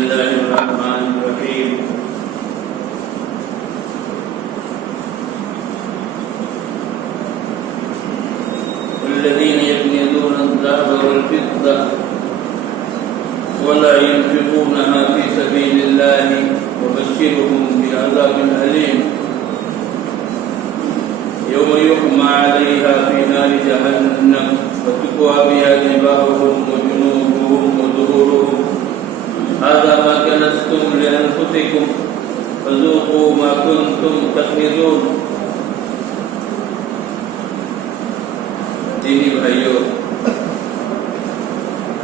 الله الرحمن الرحيم والذين يكنزون الذهب والفضة ولا ينفقونها في سبيل الله وبشرهم بعذاب أليم يوم يحمى عليها في نار جهنم فتكوى بها جباههم وجنوبهم وظهورهم هذا ما كنزتم لأنفسكم فذوقوا ما كنتم تكنزون. دینی بھائیوں،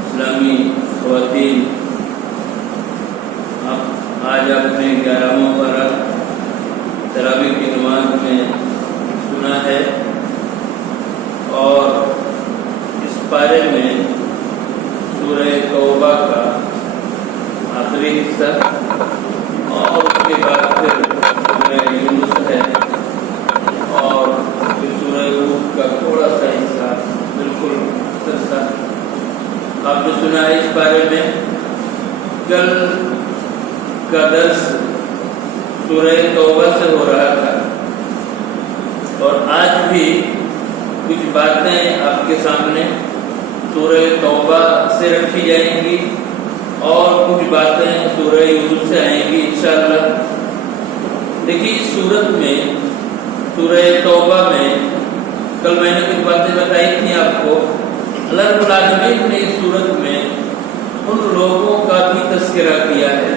اسلامی خواتین، آج اپنے 11واں پارہ تراویح کی نماز میں سنا ہے اور اس پارے میں سورہ توبہ کا آخری حصہ اور اس کے بعد پھر سورہ یونس ہے اور پھر سورہ ہود کا تھوڑا سا حصہ بالکل سستا. آپ نے سنا ہے اس بارے میں. کل کا درس سورہ توبہ سے ہو رہا تھا اور آج بھی کچھ باتیں آپ کے سامنے سورہ توبہ سے رکھی جائیں گی اور کچھ باتیں سورہ یونس سے آئیں گی انشاءاللہ. دیکھیے اس صورت میں سورہ توبہ میں کل میں نے کچھ باتیں بتائی تھیں آپ کو. اللہ رب العالمین نے اس صورت میں ان لوگوں کا بھی تذکرہ کیا ہے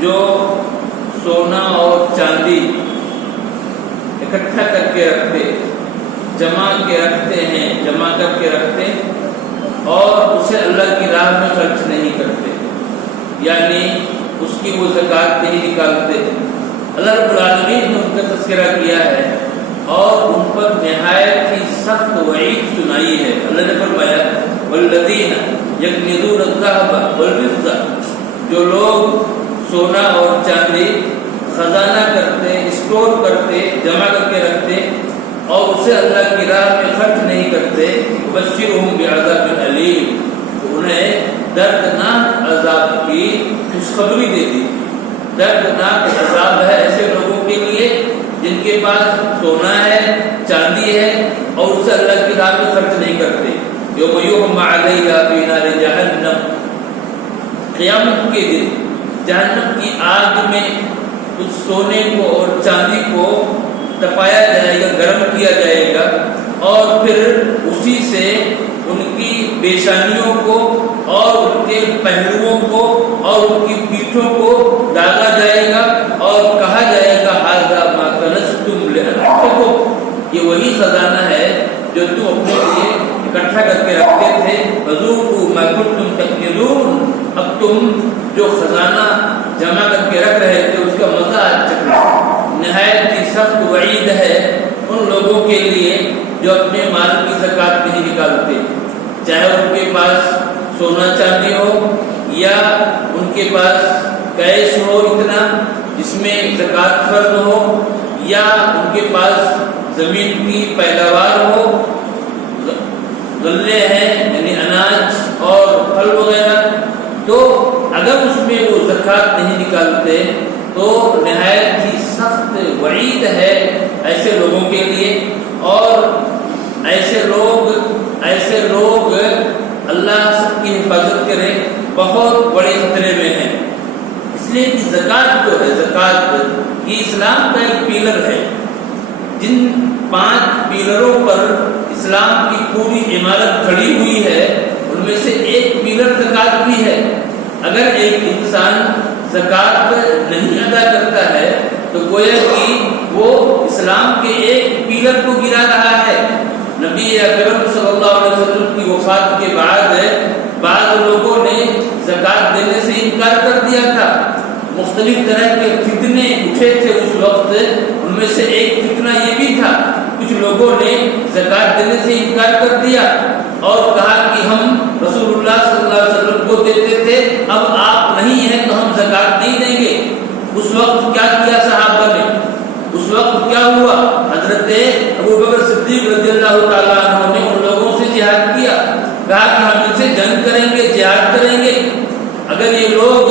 جو سونا اور چاندی اکٹھا کر کے رکھتے، جمع کر کے رکھتے اور اسے اللہ کی راہ میں خرچ نہیں کرتے، یعنی اس کی وہ زکوٰۃ نہیں نکالتے. اللہ رب العالمین نے ان کا تذکرہ کیا ہے اور ان پر نہایت ہی سخت وعید سنائی ہے. اللہ نے فرمایا والذین یکنزون الذهب والفضة، جو لوگ سونا اور چاندی خزانہ کرتے، اسٹور کرتے، جمع کر کے رکھتے اور اسے اللہ کی راہ میں خرچ نہیں کرتے، بشرہم بعذاب علیم، انہیں دردناک عذاب کی خوشخبری دے دی. دردناک عذاب ہے ایسے لوگوں کے لیے جن کے پاس سونا ہے، چاندی ہے اور اسے اللہ کی راہ میں خرچ نہیں کرتے. یوم یحمى علیہا فی نار جہنم، قیامت کے دن جہنم کی آگ میں اس سونے کو اور چاندی کو تپایا جائے گا، گرم کیا جائے گا اور پھر اسی سے ان کی پیشانیوں کو اور ان کے پہلوؤں کو اور ان کی پیٹھوں کو داغا جائے گا اور کہا جائے گا ھذا ما کنزتم لانفسکم، یہ وہی خزانہ ہے جو تم اپنے لیے اکٹھا کر کے رکھتے تھے. فذوقوا ما کنتم تکنزون، اب تم جو خزانہ جمع کر کے رکھ رہے تھے اس کا مزہ آج چکھو. نہایت ہی سخت وعید ہے ان لوگوں کے لیے جو اپنے مال کی زکوٰۃ نہیں نکالتے، چاہے ان کے پاس سونا چاندی ہو یا ان کے پاس کیش ہو اتنا جس میں زکوٰۃ فرض ہو، یا ان کے پاس زمین کی پیداوار ہو، غلے ہیں یعنی اناج اور پھل وغیرہ، تو اگر اس میں وہ زکوٰۃ نہیں نکالتے تو نہایت ہی سخت وعید ہے ایسے لوگوں کے لیے. اور ایسے لوگ اللہ سب کی حفاظت کرے بہت بڑے خطرے میں ہیں. اس لیے کہ زکوٰۃ جو ہے، زکوٰۃ یہ اسلام کا ایک پیلر ہے. جن 5 پیلروں پر اسلام کی پوری عمارت کھڑی ہوئی ہے ان میں سے ایک پیلر زکوٰۃ بھی ہے. اگر ایک انسان زکوٰۃ نہیں ادا کرتا ہے تو گویا کہ وہ اسلام کے ایک پیلر کو گرا رہا ہے. نبی اکرم صلی اللہ علیہ وسلم کی وفات کے بعد بعض لوگوں نے زکوٰۃ دینے سے انکار کر دیا تھا. مختلف طرح کے فتنے اٹھے تھے اس وقت. ان میں سے ایک فتنہ یہ بھی تھا، کچھ لوگوں نے زکوٰۃ دینے سے انکار کر دیا اور کہا کہ ہم رسول اللہ صلی اللہ علیہ وسلم کو دیتے تھے، اب آپ نہیں ہیں تو ہم زکوٰۃ نہیں دیں گے. اس وقت کیا کیا صحابہ نے؟ اس وقت کیا ہوا؟ حضرت ابوبکر صدیق رضی اللہ تعالیٰ عنہ نے ان لوگوں سے جہاد کیا، کہا کہ ہم ان سے جنگ کریں گے، جہاد کریں گے. اگر یہ لوگ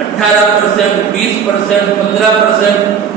18%, 20%, 15%,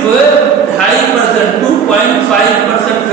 2.5%, 2.5%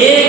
1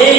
1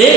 1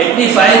85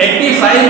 85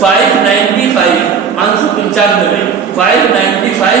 595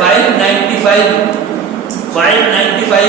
595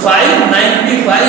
595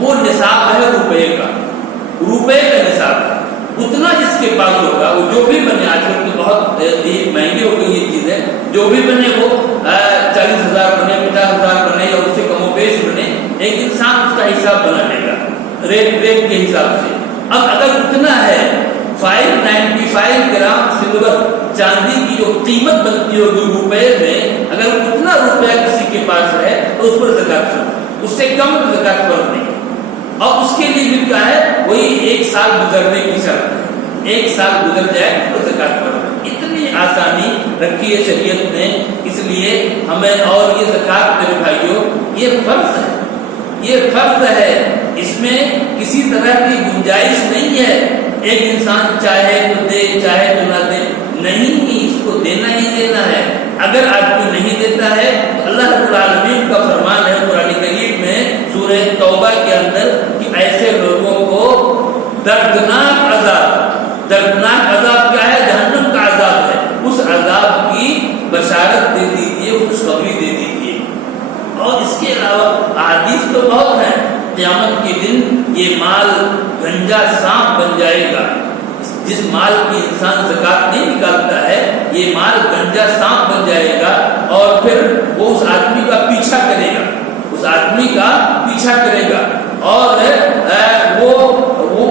وہ نصاب ہے روپے کا نصاب ہے، اتنا جس کے پاس ہوگا وہ جو بھی بنے، آج کل تو بہت مہنگی ہو گئی یہ چیزیں، جو بھی بنے وہ 40,000 بنے، 50,000 بنے یا اس سے کم و بیش بنے، ایک انسان اس کا حساب بنا لے گا ریٹ کے حساب سے۔ اب اگر اتنا ہے 595 گرام سلور چاندی کی جو قیمت بنتی ہوگی روپے میں، اگر اتنا روپیہ کسی کے پاس ہے تو اس پر زکات فرض، اس سے کم زکات فرض نہیں۔ اور اس کے لیے بھی کیا ہے، وہی 1 سال گزرنے کی شرط ہے، 1 سال گزر جائے تو زکات فرض۔ اتنی آسانی رکھی ہے شریعت نے، اس لیے ہمیں، اور یہ زکات میرے بھائیوں یہ فرض ہے، یہ فرض ہے، اس میں کسی طرح کی گنجائش نہیں ہے ایک انسان چاہے تو دے چاہے تو نہ دے، نہیں، اس کو دینا ہی دینا ہے۔ اگر آدمی نہیں دیتا ہے تو اللہ رب العالمین کا فرمان ہے قرآن کریم میں سورہ توبہ کے اندر کہ ایسے لوگوں کو دردناک عذاب کیا ہے، جہنم کا عذاب ہے، اس عذاب کی بشارت دے دیجیے، خوشخبری دے دیجیے۔ اور اس کے علاوہ احادیث تو بہت ہیں، قیامت کے دن یہ مال گنجا سانپ بن جائے گا، جس مال کی انسان زکات نہیں نکالتا ہے یہ مال گنجا سانپ بن جائے گا، اور پھر وہ اس آدمی کا پیچھا کرے گا، اور وہ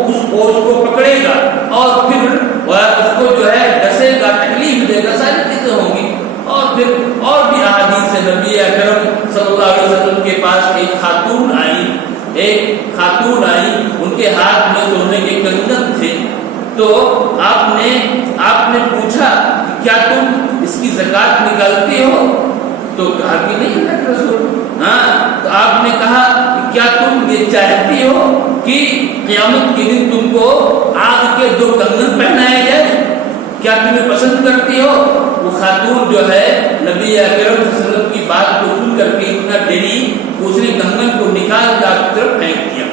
اس کو پکڑے گا، اور پھر اس کو جو ہے ڈسے گا، تکلیف دے گا، ساری چیزیں ہوں گی۔ اور پھر اور بھی احادیث سے نبی اکرم صلی اللہ علیہ وسلم کے پاس ایک خاتون آئی، ان کے ہاتھ میں سونے کے کنگن تھے، تو آپ نے پوچھا کہ کیا تم اس کی زکات نکالتے ہو؟ تو کہا کہ نہیں اللہ کے رسول۔ تو آپ نے کہا کہ کیا تم یہ چاہتی ہو کہ قیامت کے دن تم کو آگ کے 2 کنگن پہنائے جائے؟ کیا تمہیں پسند کرتی ہو؟ وہ خاتون جو ہے نبی اکرم صلی اللہ علیہ وسلم کی بات کو سن کر کے اتنا ڈری، اس نے کنگن کو نکال کر آپ کی طرف پھینک دیا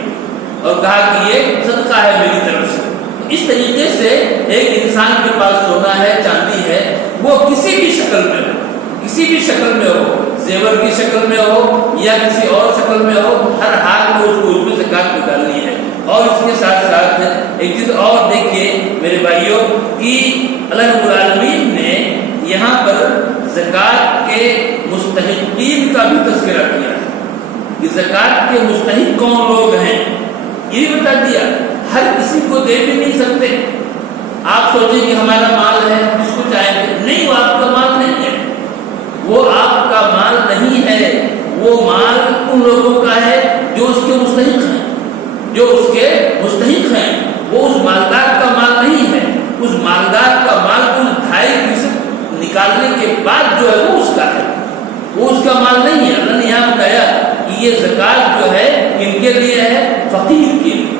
اور کہا کہ یہ صدقہ ہے میری طرف سے۔ اس طریقے سے ایک انسان کے پاس سونا ہے، چاندی ہے، وہ کسی بھی شکل میں ہو، زیور کی شکل میں ہو یا کسی اور شکل میں ہو، ہر حال میں اس کو اس میں زکات نکالنی ہے۔ اور اس کے ساتھ ساتھ ایک چیز اور دیکھیے میرے بھائیوں کہ اللہ رب العالمین نے یہاں پر زکات کے مستحقین کا بھی تذکرہ کیا ہے کہ زکات کے مستحق کون لوگ ہیں، یہ بتا دیا۔ ہر کسی کو دے بھی نہیں سکتے۔ آپ سوچیں کہ ہمارا مال ہے، اس کو چاہیں گے، نہیں، وہ آپ کا مال نہیں ہے، وہ آپ کا مال نہیں ہے، وہ مال ان لوگوں کا ہے جو اس کے مستحق ہیں، وہ اس مالدار کا مال نہیں ہے۔ اس مالدار کا مال کل 2.5% نکالنے کے بعد جو ہے وہ اس کا ہے، وہ اس کا مال نہیں ہے۔ اللہ نے یہاں بتایا کہ یہ زکات جو ہے کن کے لیے ہے، فقیر کے لیے،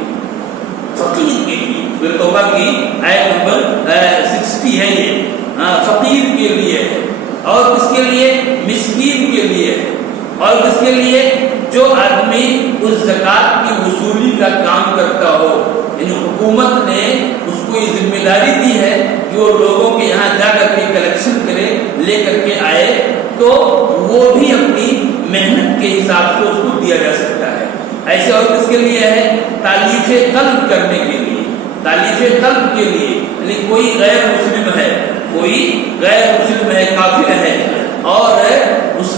پھر توبہ کی آیت نمبر 60 ہے یہ، فقیر کے لیے ہے، اور کس کے لیے، مسکین کے لیے ہے، اور کس کے لیے، جو آدمی اس زکات کی وصولی کا کام کرتا ہو، یعنی حکومت نے اس کو یہ ذمہ داری دی ہے کہ وہ لوگوں کے یہاں جا کر کے کلیکشن کرے، لے کر کے آئے، تو وہ بھی اپنی محنت کے حساب سے اس کو دیا جا سکتا ہے۔ ایسے اور کس کے لیے ہے، تالیف قلب کرنے کے لیے، یعنی کوئی غیر مسلم ہے، کافر ہے، اور اس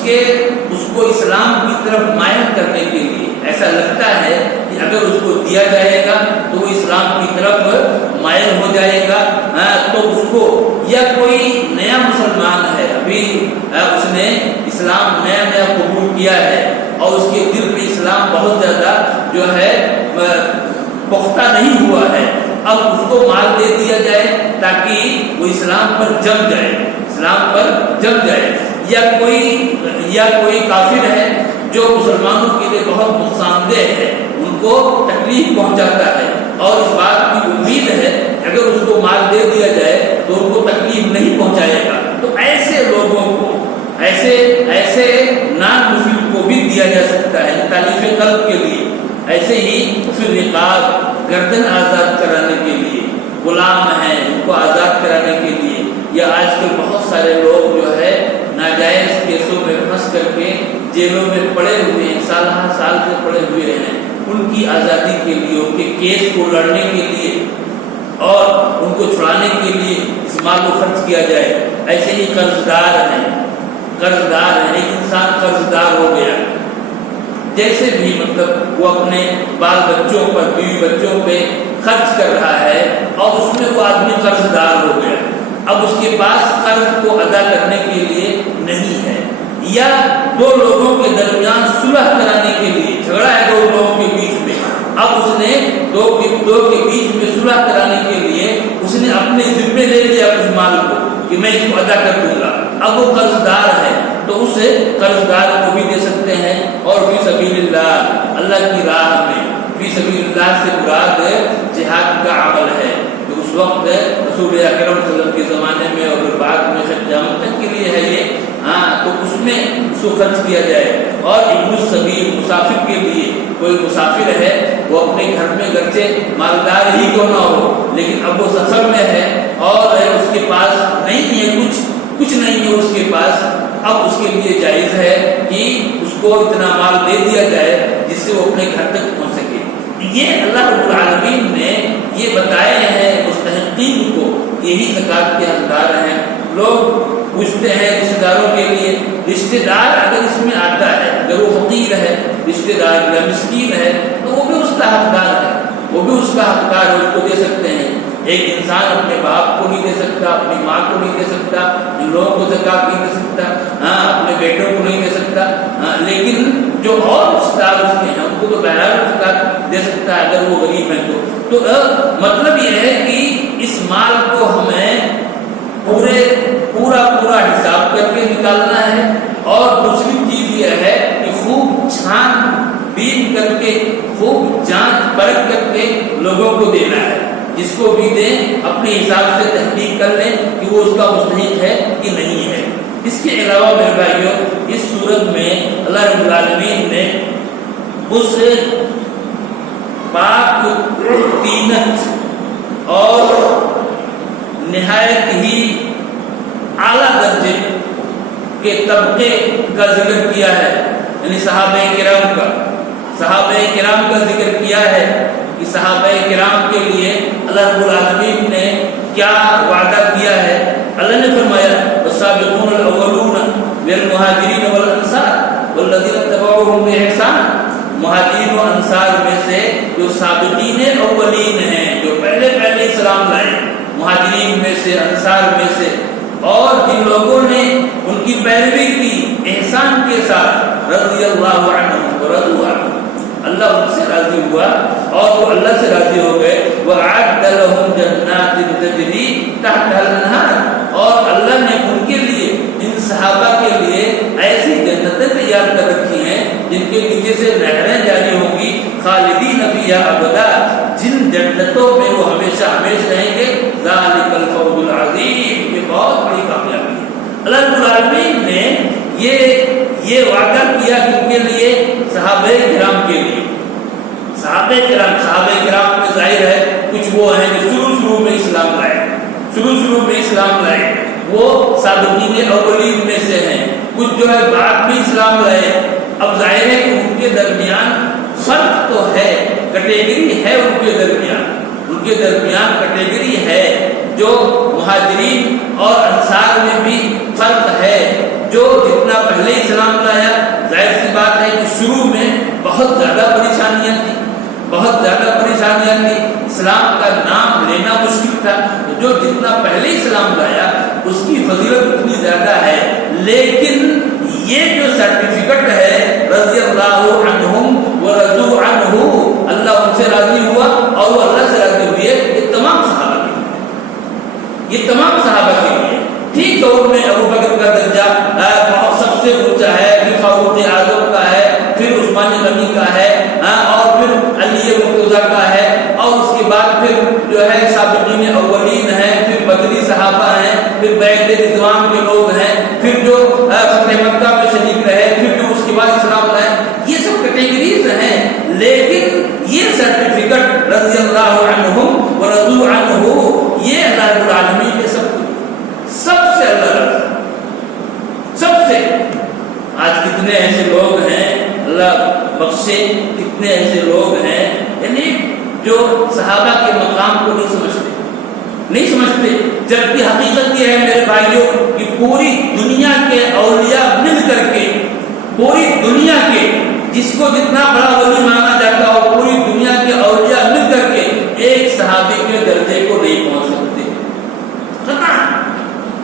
کو اسلام کی طرف مائل کرنے کے لیے ایسا لگتا ہے کہ اگر اس کو دیا جائے گا تو وہ اسلام کی طرف مائل ہو جائے گا، تو اس کو، یا کوئی نیا مسلمان ہے، ابھی اس نے اسلام نیا قبول کیا ہے اور اس کے دل میں اسلام بہت زیادہ جو ہے پختہ نہیں ہوا ہے، اب اس کو مال دے دیا جائے تاکہ وہ اسلام پر جم جائے، یا کوئی کافر ہے جو مسلمانوں کے لیے بہت نقصان دہ ہے، ان کو تکلیف پہنچاتا ہے، اور اس بات کی امید ہے اگر اس کو مال دے دیا جائے تو ان کو تکلیف نہیں پہنچائے گا، تو ایسے لوگوں کو، ایسے نان مسلم کو بھی دیا جا سکتا ہے تالیف قلب کے لیے۔ ایسے ہی پھر رقاب، گردن آزاد کرانے کے لیے، غلام ہیں ان کو آزاد کرانے کے لیے، یا آج کل بہت سارے لوگ جو ہے ناجائز کیسوں میں پھنس کر کے جیلوں میں پڑے ہوئے ہیں، سال سے پڑے ہوئے ہیں، ان کی آزادی کے لیے، ان کے کیس کو لڑنے کے لیے اور ان کو چھڑانے کے لیے اس مال کو خرچ کیا جائے۔ ایسے ہی قرض دار ہیں، ایک انسان قرض دار ہو گیا، جیسے بھی مطلب وہ اپنے بال بچوں پر، بیوی بچوں پہ خرچ کر رہا ہے اور اس میں وہ آدمی قرض دار ہو گیا، اب اس کے پاس قرض کو ادا کرنے کے لیے نہیں ہے، یا دو لوگوں کے درمیان صلح کرانے کے لیے، جھگڑا ہے دو لوگوں کے بیچ میں، اب اس نے دو کے بیچ میں صلح کرانے کے لیے اس نے اپنے ذمے لے لیا اس مال کو کہ میں اس کو ادا کر دوں گا، اب وہ قرض دار ہے تو اسے قرض دار کو بھی دے سکتے ہیں۔ اور فی سبیل اللہ، اللہ کی راہ میں، فی سبیل اللہ سے مراد جہاد کا عمل ہے، تو اس وقت رسول اکرم صلی اللہ علیہ وسلم کے زمانے میں اور بعد میں قیامت تک کے لیے ہے یہ، تو اس میں اس کو خرچ کیا جائے۔ اور ابن السبیل، مسافر کے لیے، کوئی مسافر ہے وہ اپنے گھر میں گرچہ مالدار ہی کیوں نہ ہو، لیکن اب وہ سفر میں ہے اور اس کے پاس نہیں ہے، کچھ نہیں ہے اس کے پاس، اب اس کے لیے جائز ہے کہ اس کو اتنا مال دے دیا جائے جس سے وہ اپنے گھر تک پہنچ سکے۔ یہ اللہ رب العالمین نے یہ بتائے ہیں مستحقین کو، یہی زکوٰۃ کے حقدار ہیں۔ لوگ پوچھتے ہیں رشتہ داروں کے لیے، رشتہ دار اگر اس میں آتا ہے، اگر وہ فقیر ہے، رشتہ دار یا مسکین ہے تو وہ بھی اس کا حقدار ہے، اس کو دے سکتے ہیں۔ ایک انسان اپنے باپ کو نہیں دے سکتا، اپنی ماں کو نہیں دے سکتا، ان لوگوں کو زکوٰۃ نہیں دے سکتا، اپنے بیٹوں کو نہیں دے سکتا، لیکن جو اور رشتہ دار اس کے ہیں ان کو تو بہرحال زکوٰۃ دے سکتا ہے اگر وہ غریب ہیں تو مطلب یہ ہے کہ اس مال کو ہمیں پورا حساب کر کے نکالنا ہے، اور دوسری چیز یہ ہے کہ خوب چھان بین کر کے، خوب جانچ پرکھ کر کے لوگوں کو دینا ہے، جس کو بھی دیں اپنے حساب سے تحقیق کر لیں کہ وہ اس کا مستحق ہے کہ نہیں ہے۔ اس کے علاوہ میرے بھائیوں، اس صورت میں اللہ رب العالمین نے اس پاک تینت اور نہایت ہی اعلیٰ درجے کے طبقے کا ذکر کیا ہے، یعنی صحابہ کرام کا ذکر کیا ہے کہ صحابہ کرام کے لیے اللہ رب العالمین نے کیا وعدہ کیا ہے۔ اللہ نے فرمایا والسابقون الاولون من المہاجرین والانصار والذین اتبعوهم بإحسان، مہاجرین و انصار میں سے جو سابقین اولین ہیں، جو پہلے اسلام لائے، مہاجرین میں سے، انصار میں سے، اور جن لوگوں نے ان کی پیروی کی احسان کے ساتھ، رضی اللہ عنہم ورضوا عنہ، اللہ ان سے راضی ہوا اور وہ اللہ سے راضی ہو گئے۔ وَأَعَدَّ لَهُمْ جَنَّاتٍ تَجْرِي تَحْتَهَا الْأَنْهَارُ، اور اللہ نے ان کے لیے، ان صحابہ کے لیے ایسی جنتیں تیار کر رکھی ہیں جن کے نیچے سے نہریں جاری ہوں گی، خالدین فیہا ابدا، جن جنتوں میں وہ ہمیشہ رہیں گے۔ ذَلِكَ الْفَوْزُ الْعَظِيمُ، یہ بہت بڑی کامیابی ہے۔ اللہ رب العالمین نے یہ وعدہ کیا ان کے لیے، صحابہ کرام کے لیے۔ صحابہ کرام میں ظاہر ہے کچھ وہ ہیں جو شروع میں اسلام لائے، وہ سابقین اولین میں سے ہیں، کچھ جو ہے بعد میں اسلام لائے۔ اب ظاہر ہے کہ ان کے درمیان فرق تو ہے، کیٹیگری ہے ان کے درمیان کیٹیگری ہے، جو مہاجرین اور انصار میں بھی فرق ہے۔ جو جتنا پہلے اسلام لایا، ظاہر سی بات ہے کہ شروع میں بہت زیادہ پریشانیاں تھیں، اسلام کا نام لینا مشکل تھا، جو جتنا پہلے اسلام لایا اس کی فضیلت اتنی زیادہ ہے، لیکن یہ جو سرٹیفکیٹ ہے رضی اللہ عنہم ورضوا عنہ، اللہ ان سے راضی ہوا اور وہ اللہ سے راضی ہوئے، یہ تمام صحابہ کے لیے۔ ٹھیک ہے، ان میں ابو بکر کا درجہ سب سے اونچا ہے، پھر فاروق اعظم کا ہے، پھر عثمان غنی کا ہے، اور پھر علی مرتضیٰ کا ہے، اور اس کے بعد پھر جو ہے سابقین اولین ہیں، پھر بدری صحابہ ہیں، پھر بیعت رضوان کے لوگ ہیں، پھر جو فتح مکہ میں شریک رہے، پھر جو اس کے بعد اسلام لائے، یہ سب کیٹیگریز ہیں، لیکن یہ سرٹیفکیٹ رضی اللہ عنہم ورضوا عنہ، یہ اللہ رب العالمین کے سب سے اللہ، سب سے۔ آج کتنے ایسے لوگ ہیں اللہ بخشے. کتنے ایسے لوگ ہیں یعنی جو صحابہ کے مقام کو نہیں سمجھتے جبکہ حقیقت یہ ہے میرے بھائیوں کہ پوری دنیا کے اولیاء مل کر کے، پوری دنیا کے جس کو جتنا بڑا ولی مانا جاتا ہو، پوری دنیا کے اولیاء مل کر کے ایک صحابی کے درجے کو نہیں پہنچ سکتے.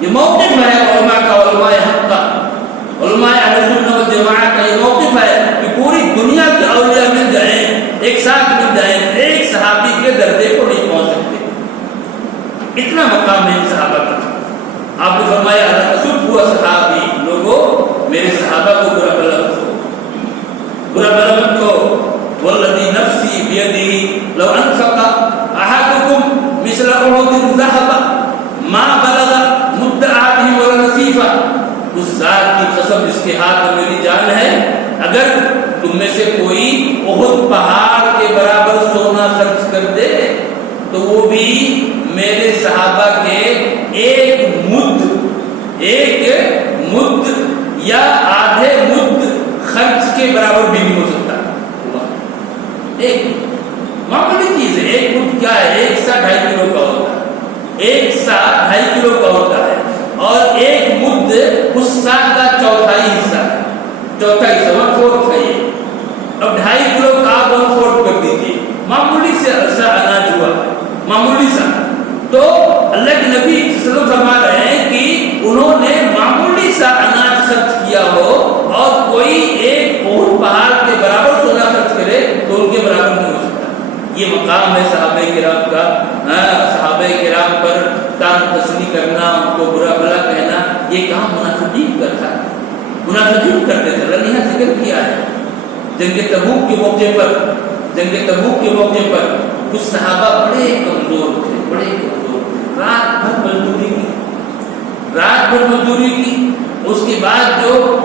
یہ موقف ہے علماء کا، علماء حق کا، علماء اہل سنت والجماعت کا یہ موقف ہے کہ پوری دنیا کے اولیاء مل جائیں، ایک ساتھ مل جائیں، ایک صحابی کے درجے کو نہیں پہنچ سکتے. اتنا مقام ہے صحابہ کا. آپ نے فرمایا رسول ہوا صحابی لوگوں میرے صحابہ کو برا بھلا مت کہو. والذی نفسی بیدہ لو انفق احدکم مثل احد ذهبا ما بلغ مد احدهم ولا نصیفہ. اس ذات کی قسم جس کے ہاتھ میں میری جان ہے، اگر تم میں سے کوئی احد پہاڑ کے برابر سونا خرچ کر دے تو وہ بھی میرے صحابہ کے ایک مد یا آدھے مد خرچ کے برابر بھی نہیں ہو سکتا. ایک معمولی چیز ہے. ایک مد کیا ہے؟ 1 سا 2.5 کلو کا ہوتا ہے. 1 سا 2.5 کلو کا ہوتا ہے اور ایک مد اس سا کا چوتھائی حصہ ہے. چوتھا حصہ 1/4 ہے یہ. اب 2.5 کلو کا آپ 1/4 کر دیجیے. معمولی سا اناج ہوا، معمولی سا. تو اللہ کے نبی صلی اللہ علیہ وسلم فرما رہے ہیں کہ انہوں نے معمولی سا اناج خرچ کیا ہو اور کوئی ایک احد پہاڑ کے برابر سونا خرچ کرے تو ان کے برابر نہیں ہو سکتا. یہ مقام ہے صحابہ کرام کا. صحابہ کرام پر تان تسلی کرنا، ان کو برا بھلا کہنا، یہ کام منافقین کا تھا. منافقین کرتے تھے. اللہ نے ذکر کیا ہے جنگ تبوک کے موقع پر کچھ صحابہ بڑے کمزور تھے. رات بھر مزدوری کی. اس کے بعد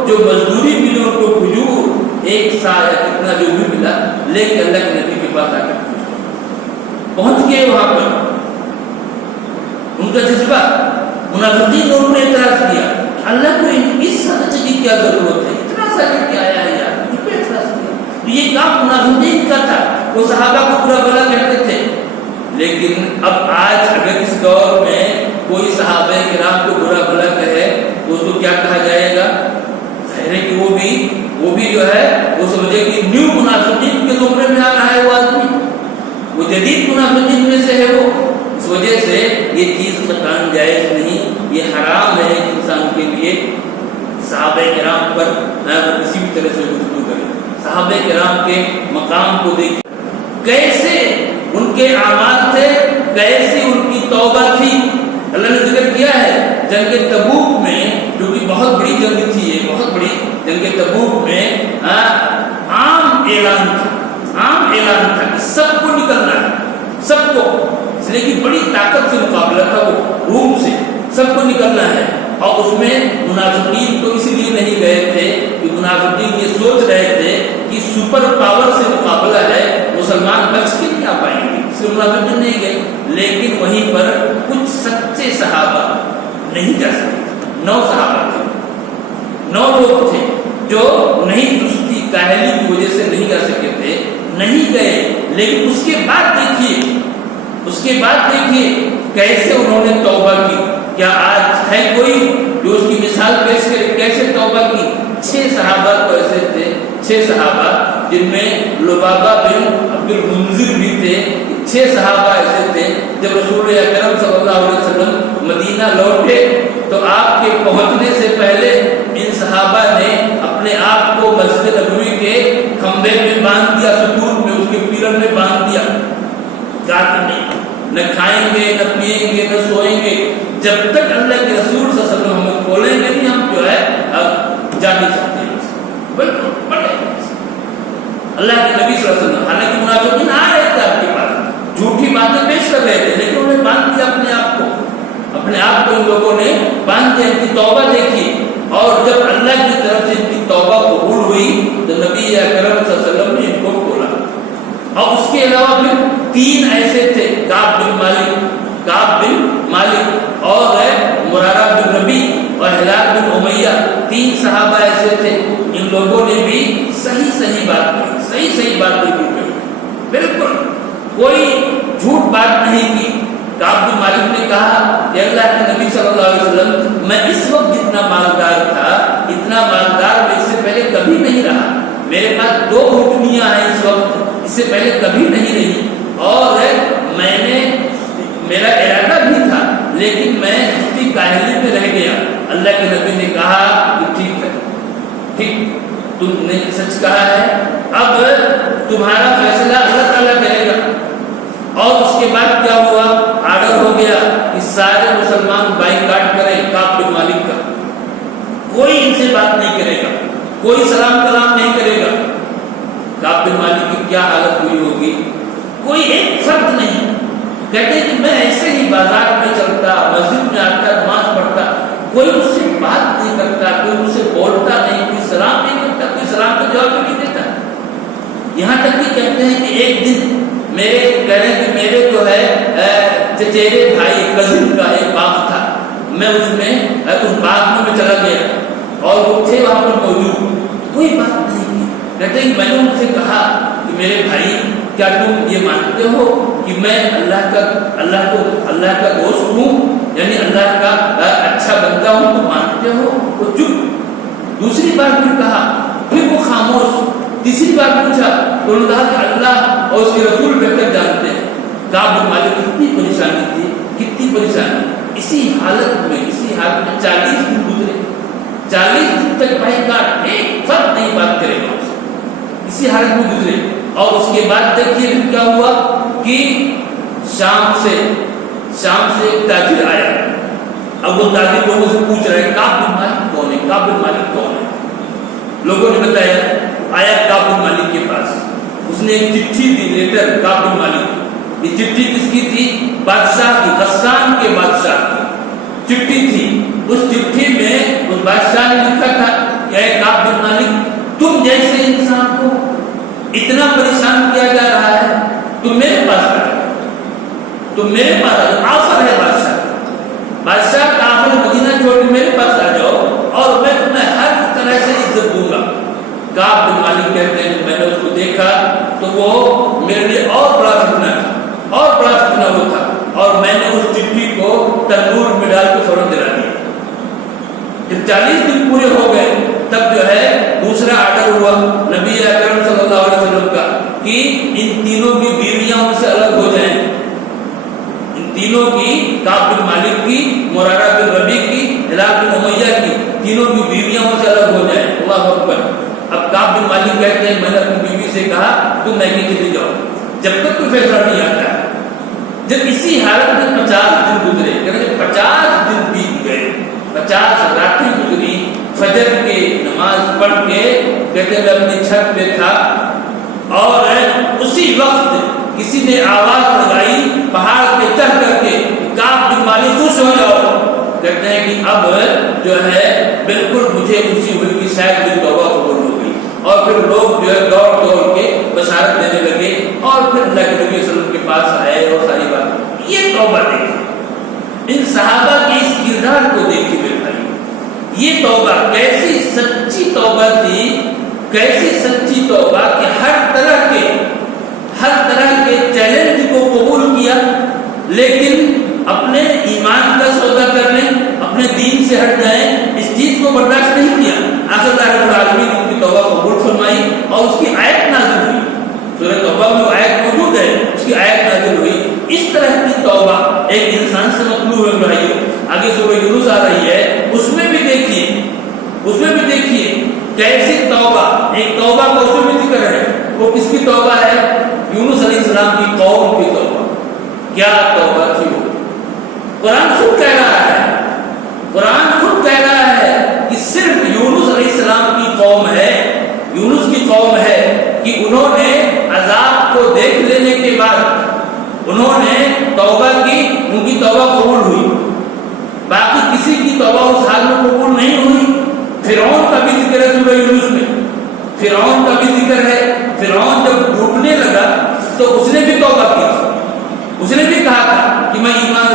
جو مزدوری ملی ان کو کھجور 1 سا یا کتنا جو بھی ملا لے کے اللہ کے نبی کے پاس آ کر پہنچ گئے. وہاں پر ان کا جذبہ، منافقین انہوں نے اعتراض کیا اللہ کو اس سچ کی کیا ضرورت ہے، اتنا سا لے کے آیا ہے یار، ان پہ اعتراض کیا. تو یہ کام منافقین کا تھا. وہ صحابہ کو برا بھلا کہتے تھے. لیکن اب آج اگر اس دور میں کوئی صحابہ کرام کو برا بھلا کہے تو اس کو کیا کہا جائے گا؟ ظاہر ہے کہ وہ بھی جو ہے وہ سمجھے کہ نیو منافقین کے زمرے میں آ رہا ہے وہ آدمی، وہ جدید منافقین میں سے ہے. وہ اس وجہ سے یہ چیز قطعاً جائز نہیں، یہ حرام ہے انسان کے لیے صحابہ کرام پر کسی بھی طرح سے گفتگو کرے. صحابہ کرام کے مقام کو دیکھ کیسے ان کے اعمال تھے، کیسی ان کی توبہ تھی. اللہ نے ذکر کیا ہے جنگ تبوک میں، جو کہ بہت بڑی جنگ تھی، یہ بہت بڑی جنگ تبوک میں عام اعلان تھا کہ سب کو نکلنا ہے، سب کو. اس لیے کہ بڑی طاقت سے مقابلہ تھا، وہ روم سے سب کو نکلنا ہے. اور اس میں منافقین تو اس لیے نہیں گئے تھے کہ منافقین یہ سوچ رہے تھے کہ سپر پاور سے مقابلہ ہے، مسلمان بچ کے نہیں آ پائیں گے، اس لیے منافقین نہیں گئے. لیکن وہیں پر کچھ سچے صحابہ نہیں جا سکتے. 9 صحابہ تھے، 9 لوگ تھے جو نہیں سستی کاہلی کی وجہ سے نہیں جا سکے تھے، نہیں گئے. لیکن اس کے بعد دیکھیے کیسے انہوں نے توبہ کی. کیا آج ہے کوئی جو اس کی مثال پیش کرے کیسے توبہ کی؟ 6 صحابہ تو ایسے تھے، 6 صحابہ جن میں لبابہ بن عبد المنذر بھی تھے. 6 صحابہ ایسے تھے جب رسول اکرم صلی اللہ علیہ وسلم مدینہ لوٹے تو آپ کے پہنچنے سے پہلے ان صحابہ نے اپنے آپ کو مسجد نبوی کے کھمبے میں باندھ دیا، ستون میں، اس کے پیلر میں باندھ دیا. نہ کھائیں گے، نہ پیئیں گے، نہ سوئیں گے جب تک اللہ کے رسول صلی اللہ علیہ وسلم ہمیں کھولیں گے نہیں، ہم جو ہے اب جا نہیں سکتے. بالکل بڑے اللہ کے نبی صلی اللہ علیہ وسلم، حالانکہ منافقین آ رہے تھے آپ کے پاس، جھوٹی باتیں پیش کر رہے تھے، لیکن انہوں نے باندھ دیا اپنے آپ کو ان لوگوں نے باندھ دیا. ان کی توبہ دیکھی، اور جب اللہ کی طرف سے ان کی توبہ قبول ہوئی تو نبی اکرم صلی اللہ علیہ وسلم نے ان کو کھولا. اور اس کے علاوہ پھر 3 ایسے تھے، کعب بن مالک اور مرارہ بن ربیع اور ہلال بن امیہ. 3 صحابہ ایسے تھے، ان لوگوں نے بھی صحیح بات کہی، صحیح صحیح بات بالکل کہی، بالکل کوئی جھوٹ بات نہیں کی۔ کعب بن مالک نے کہا کہ اللہ کے نبی صلی اللہ علیہ وسلم، میں اس وقت جتنا مالدار تھا اتنا مالدار میں اس سے پہلے کبھی نہیں رہا، میرے پاس 2 اونٹنیاں ہیں اس وقت، اس سے پہلے کبھی نہیں رہی، اور میں نے میرا ارادہ بھی تھا لیکن میں اس کی کاہلی میں رہ گیا۔ اللہ کے نبی نے کہا کہ ٹھیک ہے، ٹھیک، تم نے سچ کہا ہے، اب تمہارا فیصلہ اللہ تعالیٰ کرے گا۔ اور اس کے بعد کیا ہوا، آرڈر ہو گیا کہ سارے مسلمان بائیکاٹ کریں کعب بن مالک کا، کوئی ان سے بات نہیں کرے گا، کوئی سلام کلام نہیں کرے گا۔ کعب بن مالک کی کیا حالت ہوئی ہوگی، کوئی ایک فرد نہیں، کہتے کہ میں ایسے ہی بازار میں چلتا، مسجد میں آتا، نماز پڑھتا، کوئی مجھ سے بات نہیں کرتا، کوئی مجھ سے بولتا نہیں، کوئی سلام نہیں کرتا، کوئی سلام کا جواب نہیں دیتا۔ یہاں تک کہ کہتے ہیں کہ ایک دن میرے کہہ رہے ہیں کہ میرے جو ہے چچیرے بھائی کزن کا ایک باغ تھا، میں اس باغ میں چلا گیا اور وہ تھے وہاں پر موجود، کوئی بات نہیں کی۔ کہتے ہیں کہ میں نے ان سے کہا کہ میرے بھائی کیا تم یہ مانتے ہو کہ میں اللہ کا دوست ہوں، یعنی اللہ کا اچھا بندہ ہوں، تو مانتے ہو؟ وہ چپ۔ دوسری بار پھر کہا، پھر وہ خاموش۔ تیسری بار پوچھا تو انہوں نے کہا کہ اللہ اور اس کے رسول بہتر جانتے ہیں۔ کعب بن مالک کتنی پریشانی تھی، کتنی پریشانی، اسی حالت میں 40 دن گزرے، 40 دن تک بھائی کا ایک فرد نہیں بات کرے گا، اسی حالت میں گزرے۔ اور اس کے بعد دیکھیے کیا ہوا کہ شام سے ایک تاجر آیا۔ اب وہ تاجر لوگوں سے پوچھ رہے ہیں کعب بن مالک کون ہے، کعب بن مالک کون ہے؟ لوگوں نے بتایا، آیا کعب بن مالک کے پاس، اس نے ایک چٹھی دی، لیٹر کعب بن مالک۔ یہ چٹھی کس کی تھی؟ بادشاہ کی، غسان کے بادشاہ کی چٹھی تھی۔ اس چٹھی میں اس بادشاہ نے لکھا تھا کہ اے کعب بن مالک، تم جیسے انسان کو اتنا پریشان کیا جا رہا ہے، تم میرے پاس آ جاؤ، تم میرے پاس آ جاؤ، آفر ہے بادشاہ کا آفر، مدینہ چھوڑ کے میرے پاس آ جاؤ اور میں تمہیں ہر طرح سے عزت دوں گا۔ کعب بن مالک کہتے ہیں میں نے اس کو دیکھا تو وہ میرے لیے اور بڑا فتنہ تھا، اور بڑا فتنہ وہ تھا، اور میں نے اس چٹھی کو تندور میں ڈال کے فوراً جلا دیا۔ جب 40 دن پورے ہو گئے تب جو ہے دوسرا آرڈر ہوا نبی اکرم صلی اللہ علیہ وسلم کا کہ ان تینوں کی بیویاں ان سے الگ ہو جائیں، ان تینوں کی، کعب بن مالک کی، مرارہ بن ربیع کی، ہلال بن امیہ کی، تینوں کی بیویاں ان سے الگ ہو جائیں۔ اللہ اکبر۔ اب کعب بن مالک کہتے ہیں میں نے اپنی بیوی سے کہا تم میکے چلی جاؤ جب تک کوئی فیصلہ نہیں آتا ہے۔ جب اسی حالت میں 50 دن گزرے، کہتے 50 دن بیت گئے، 50 راتیں گزری، فجر کے نماز پڑھ کے کہتے ہیں میں اپنی چھت پہ تھا اور اسی وقت کسی نے آواز لگائی پہاڑ پہ چڑھ کر کے کعب بن مالک خوش ہو جاؤ۔ کہتے ہیں کہ اب جو ہے بالکل مجھے خوشی ہوئی کہ شاید میری توبہ قبول ہو گئی، اور پھر لوگ جو ہے دوڑ کے بشارت دینے لگے، اور پھر اللہ کے نبی صلی اللہ علیہ وسلم کے پاس آئے اور ساری بات۔ یہ توبہ دیکھیں، ان صحابہ کے اس کردار کو دیکھیں میرے بھائی، یہ توبہ کیسی سچی توبہ تھی، کیسی سچی توبہ کہ ہر طرح کے چیلنج کو قبول کیا، لیکن اپنے ایمان کا سودا کر لیں، اپنے دین سے ہٹ جائیں، اس چیز کو برداشت نہیں کیا۔ آخر اللہ رب العالمین نے ان کی توبہ قبول فرمائی اور اس کی آیت نازل ہوئی۔ سورہ توبہ میں آیت موجود ہے، اس کی آیت نازل ہوئی۔ اس طرح کی توبہ ایک انسان سے مطلوب ہے بھائیو۔ آگے سورہ یونس آ رہی ہے، اس میں بھی دیکھیے کیسی توبہ، ایک توبہ کا اس میں بھی ذکر ہے۔ وہ کس کی توبہ ہے؟ یونس علیہ السلام کی قوم کی توبہ۔ کیا توبہ تھی وہ؟ قرآن خود کہہ رہا ہے کہ صرف یونس علیہ السلام کی قوم ہے، یونس کی قوم ہے کہ انہوں نے عذاب کو دیکھ لینے کے بعد انہوں نے توبہ کی، ان کی توبہ قبول ہوئی۔ باقی کسی کی توبہ اس حال میں قبول نہیں ہوئی۔ فرعون کا بھی ذکر ہے سورہ یونس میں، فرعون کا بھی ذکر ہے۔ فرعون جب ڈوبنے لگا تو اس نے بھی توبہ کی، اس نے بھی کہا تھا کہ میں ایمان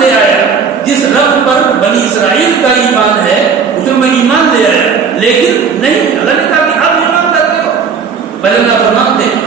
لے آیا، جس رب پر بنی اسرائیل کا ایمان ہے اس میں ایمان لے آیا، لیکن نہیں، اللہ نے کہا کہ اب ایمان کا